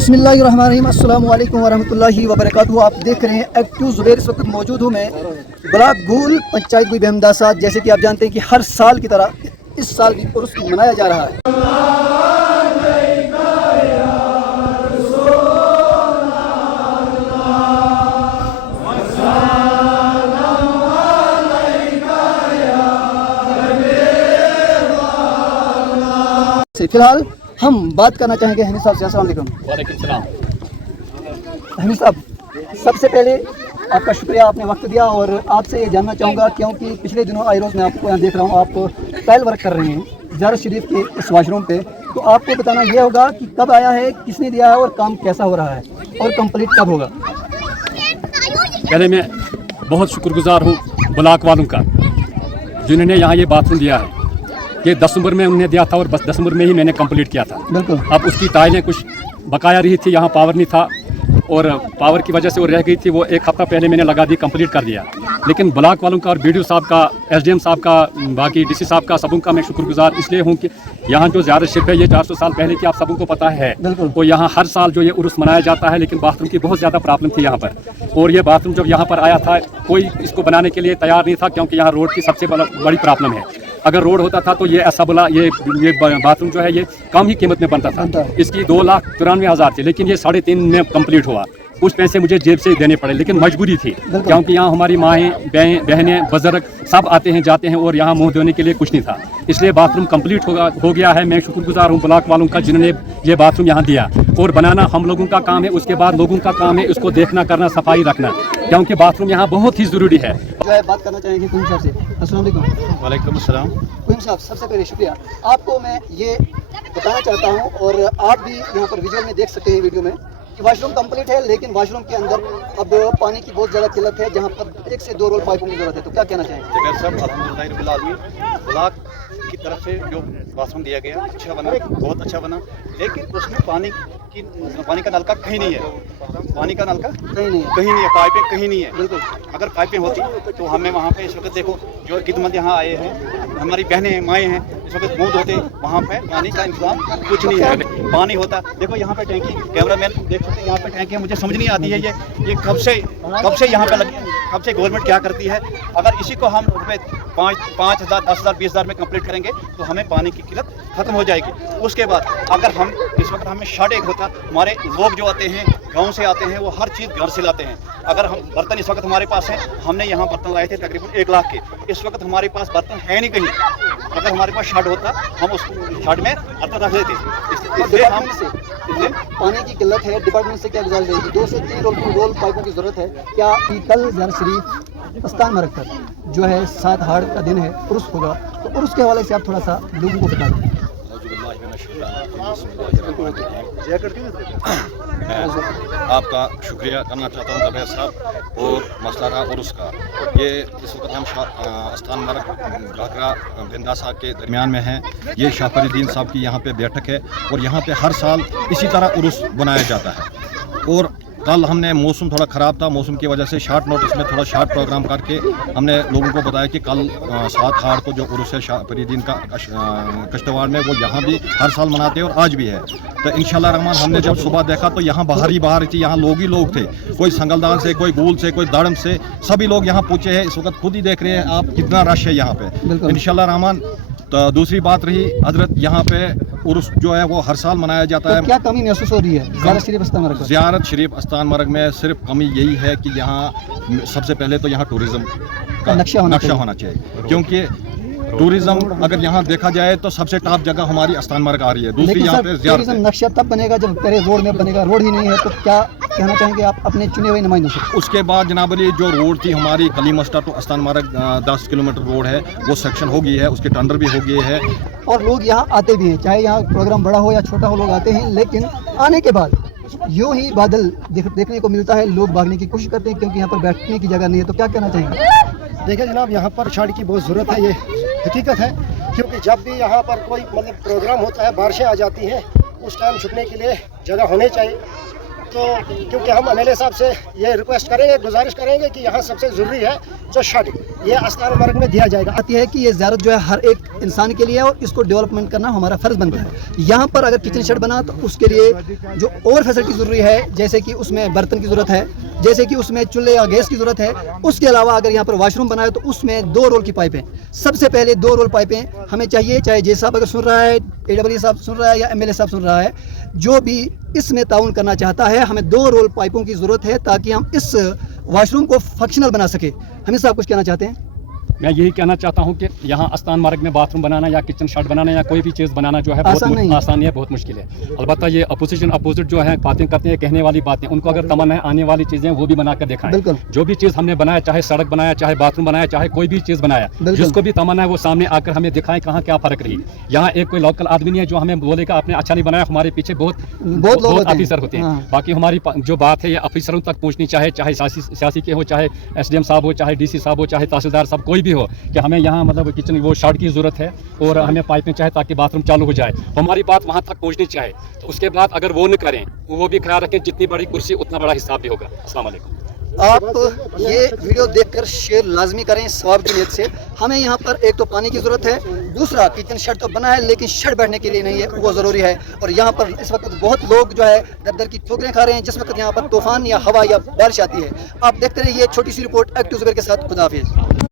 बिस्मिल्लाहिर्रहमानिर्रहीम, अस्सलामु अलैकुम वरहमतुल्लाहि वबरकातुहू। आप देख रहे हैं एक्ट 2 ज़ुबैर। इस वक्त मौजूद हूँ मैं ब्लॉक गुल पंचायत गुई बेहमदासा। जैसे कि आप जानते हैं कि हर साल की तरह इस साल भी उर्स मनाया जा रहा है। फिलहाल हम बात करना चाहेंगे हमीद साहब से। अस्सलाम वालेकुम। वालेकुम सलाम। हमीद साहब, सबसे पहले आपका शुक्रिया, आपने वक्त दिया। और आपसे ये जानना चाहूँगा क्योंकि पिछले दिनों आई रोज़ मैं आपको यहाँ देख रहा हूँ, आप टाइल वर्क कर रहे हैं ज़ियारत शरीफ के इस वाशरूम पे। तो आपको बताना ये होगा कि कब आया है, किसने दिया है और काम कैसा हो रहा है और कंप्लीट कब होगा। पहले मैं बहुत शुक्रगुजार हूँ ब्लॉक वालों का, जिन्होंने यहाँ ये बाथरूम दिया है। ये दिसंबर में उन्होंने दिया था और बस दिसंबर में ही मैंने कंप्लीट किया था। बिल्कुल। अब उसकी टाइलें कुछ बकाया रही थी, यहाँ पावर नहीं था और पावर की वजह से वो रह गई थी। वो एक हफ्ता पहले मैंने लगा दी, कंप्लीट कर दिया। लेकिन ब्लॉक वालों का और BDO साहब का, SDM साहब का, बाकी DC साहब का, सबों का मैं शुक्रगुजार इसलिए हूँ कि यहाँ जो ज़ियारत शरीफ है ये 400 साल पहले की आप सबों को पता है। तो यहाँ हर साल जो ये उर्स मनाया जाता है, लेकिन बाथरूम की बहुत ज़्यादा प्रॉब्लम थी यहाँ पर। और ये बाथरूम जब यहाँ पर आया था कोई इसको बनाने के लिए तैयार नहीं था, क्योंकि यहाँ रोड की सबसे बड़ी प्रॉब्लम है। अगर रोड होता था तो ये ऐसा बोला ये बाथरूम जो है ये कम ही कीमत में बनता था। इसकी 2,93,000 थी, लेकिन ये 3.5 में कंप्लीट हुआ। कुछ पैसे मुझे जेब से देने पड़े, लेकिन मजबूरी थी, क्योंकि यहाँ हमारी माएँ बहनें बुजुर्ग सब आते हैं जाते हैं और यहाँ मुँह धोने के लिए कुछ नहीं था। इसलिए बाथरूम कंप्लीट हो गया है। मैं शुक्रगुजार हूँ ब्लॉक वालों का, जिन्होंने ये बाथरूम यहाँ दिया। और बनाना हम लोगों का काम है, उसके बाद लोगों का काम है इसको देखना, करना, सफाई रखना, क्योंकि बाथरूम यहाँ बहुत ही ज़रूरी है। जो है बात करना चाहेंगे कुईम साहब से। अस्सलाम वालेकुम। वालेकुम अस्सलाम। कुईम साहब, सबसे पहले शुक्रिया। आपको मैं ये बताना चाहता हूँ और आप भी यहाँ पर विजुअल में देख सकते हैं वीडियो में कि वाशरूम कंप्लीट है, लेकिन वाशरूम के अंदर अब पानी की बहुत ज़्यादा किल्लत है, जहाँ पर 1 से 2 रोल पाइपों की जरूरत है। तो क्या कहना चाहेंगे? सब अल्हम्दुलिल्लाह रब्बिल आलमीन, ब्लॉक की तरफ से जो बाथरूम दिया गया अच्छा बना, बहुत अच्छा बना। लेकिन उसमें पानी का नलका कहीं नहीं है। पानी का नलका कहीं नहीं है, पाइपें कहीं नहीं है। बिल्कुल, अगर पाइपें होती तो हमें वहाँ पे इस वक्त देखो जो खिदमत यहाँ आए हैं, हमारी बहनें माएँ हैं, इस वक्त मुँह धोते, वहाँ पे पानी का इंतजाम कुछ नहीं है। पानी होता, देखो यहाँ पे टैंकी, कैमरामैन देख सकते हैं यहाँ पे टैंकी है। मुझे समझ नहीं आती है ये कब से यहाँ पे लगी, कब से गवर्नमेंट क्या करती है। अगर इसी को हम रुपये 5,000, 10,000, 20,000 में कंप्लीट करेंगे तो हमें पानी की किल्लत खत्म हो जाएगी। उसके बाद अगर हम इस वक्त हमें शॉर्ट एक होता, हमारे लोग जो आते हैं गांव से आते हैं वो हर चीज़ घर से लाते हैं। अगर हम बर्तन इस वक्त हमारे पास है, हमने यहाँ बर्तन लाए थे तकरीबन 1 लाख के। इस वक्त हमारे पास बर्तन है नहीं कहीं। अगर हमारे पास शॉर्ट होता हम उस शॉर्ट में बर्तन रख लेते। इसलिए पानी की किल्लत है। डिपार्टमेंट से क्या गुजारिश रहेगी? 2 से 3 रोल पाइपों की जरूरत है। क्या कल ज़ियारत शरीफ अस्तान मरग पर जो है 7 हाड़ का दिन है, उर्स होगा, तो उर्स के हवाले से आप थोड़ा सा लोगों को बता दें। मैं आपका शुक्रिया करना चाहता हूँ ज़ुबैर साहब और मसला का और उसका। ये इस वक्त हम अस्तान मरग घाघरा बेहमदासा के दरमियान में हैं। ये शाह फरीदीन साहब की यहाँ पे बैठक है और यहाँ पे हर साल इसी तरह उर्स बनाया जाता है। और कल हमने मौसम थोड़ा ख़राब था, मौसम की वजह से शॉर्ट नोटिस में थोड़ा शॉर्ट प्रोग्राम करके हमने लोगों को बताया कि कल 7 हाड़ को जो उर्स है शाह फरीदीन का कश्तवाड़ में, वो यहाँ भी हर साल मनाते हैं और आज भी है। तो इंशाल्लाह रहमान हमने जब सुबह देखा तो यहाँ बाहर थी, यहाँ लोग ही लोग थे। कोई संगलदान से, कोई गूल से, कोई दड़म से, सभी लोग यहाँ पहुँचे हैं। इस वक्त खुद ही देख रहे हैं आप कितना रश है यहाँ पे इंशाल्लाह रहमान। तो दूसरी बात रही हजरत, यहाँ पे उर्स जो है वो हर साल मनाया जाता है। क्या कमी महसूस हो रही है ज़ियारत शरीफ अस्तान मरग? ज़ियारत शरीफ अस्तान मरग में सिर्फ कमी यही है कि यहाँ सबसे पहले तो यहाँ टूरिज़्म का नक्शा होना चाहिए, क्योंकि टूरिज़्म अगर यहाँ देखा जाए तो सबसे टॉप जगह हमारी अस्तान मरग आ रही है। दूसरी यहाँ पे टूरिज़्म नक्शा तब बनेगा जब पहले रोड में बनेगा। रोड ही नहीं है तो क्या कहना चाहेंगे आप अपने चुने हुए नुमाइंदों से? उसके बाद जनाब अली जो रोड थी हमारी कली मस्टा टू अस्तान मरग 10 किलोमीटर रोड है, वो सेक्शन हो गई है, उसके टेंडर भी हो गए हैं। और लोग यहाँ आते भी हैं, चाहे यहाँ प्रोग्राम बड़ा हो या छोटा हो, लोग आते हैं। लेकिन आने के बाद यूँ ही बादल देखने को मिलता है, लोग भागने की कोशिश करते हैं क्योंकि यहाँ पर बैठने की जगह नहीं है। तो क्या कहना चाहेंगे? देखिए जनाब, यहाँ पर शॉर्ट की बहुत ज़रूरत है, ये हकीकत है। क्योंकि जब भी यहाँ पर कोई मतलब प्रोग्राम होता है, बारिशें आ जाती हैं, उस टाइम छुपने के लिए जगह होनी चाहिए। तो क्योंकि हम MLA साहब से ये रिक्वेस्ट करेंगे, गुजारिश करेंगे कि यहाँ सबसे ज़रूरी है जो शॉर्ट ये आस्थान मार्ग में दिया जाएगा। आती है कि ये ज़ियारत जो है हर एक इंसान के लिए है और इसको डेवलपमेंट करना हमारा फ़र्ज़ बनता है। यहाँ पर अगर किचन शेड बना तो उसके लिए जो और फैसिलिटी ज़रूरी है, जैसे कि उसमें बर्तन की ज़रूरत है, जैसे कि उसमें चूल्हे या गैस की ज़रूरत है। उसके अलावा अगर यहाँ पर वाशरूम बनाए तो उसमें 2 रोल की पाइपें, सबसे पहले 2 रोल पाइपें हमें चाहिए। चाहे जे साहब अगर सुन रहा है, AWE साहब सुन रहा है या MLA साहब सुन रहा है, जो भी इसमें ताउन करना चाहता है, हमें 2 रोल पाइपों की ज़रूरत है ताकि हम इस वॉशरूम को फंक्शनल बना सके। हमीद साहब कुछ कहना चाहते हैं? मैं यही कहना चाहता हूँ कि यहाँ आस्थान मार्ग में बाथरूम बनाना या किचन शेड बनाना या कोई भी चीज़ बनाना जो है बहुत आसान है, बहुत मुश्किल है। अलबत्ता ये अपोजिट जो है बातें करते हैं, कहने वाली बातें, उनको अगर तमन्ना है आने वाली चीज़ें वो भी बना कर दिखाएं। जो भी चीज़ हमने बनाया, चाहे सड़क बनाया, चाहे बाथरूम बनाया, चाहे कोई भी चीज़ बनाया, जिसको भी तमन्ना है वो सामने आकर हमें दिखाएं कहाँ क्या फ़र्क रही। यहाँ एक कोई लोकल आदमी नहीं है जो हमें बोलेगा आपने अच्छा नहीं बनाया। हमारे पीछे बहुत ऑफिसर होते हैं। बाकी हमारी जो बात है ये ऑफिसरों तक पहुँचनी चाहे, चाहे सियासी के हो, चाहे SDM साहब हो, चाहे DC साहब हो, चाहे तहसीलदार साहब, कोई भी हो, कि हमें यहाँ मतलब किचन वो शेड की ज़रूरत है और हमें पाइपें चाहिए ताकि बाथरूम चालू हो जाए। तो हमारी बात वहाँ तक पहुँचनी चाहिए। तो उसके बाद अगर वो न करें, वो भी ख्याल रखें जितनी बड़ी कुर्सी उतना बड़ा हिसाब भी होगा। अस्सलाम वालेकुम। आप ये वीडियो देखकर शेयर लाजमी करें सवाब की नीयत से। हमें यहाँ पर एक तो पानी की ज़रूरत है, दूसरा किचन शेड तो बना है लेकिन शेड बैठने के लिए नहीं है, वो ज़रूरी है। और यहाँ पर इस वक्त बहुत लोग जो है दर दर की ठोकरें खा रहे हैं जिस वक्त यहाँ पर तूफान या हवा या बारिश आती है। आप देखते रहिए छोटी सी रिपोर्ट एक्टिव ज़ुबैर के साथ। खुदा हाफिज़।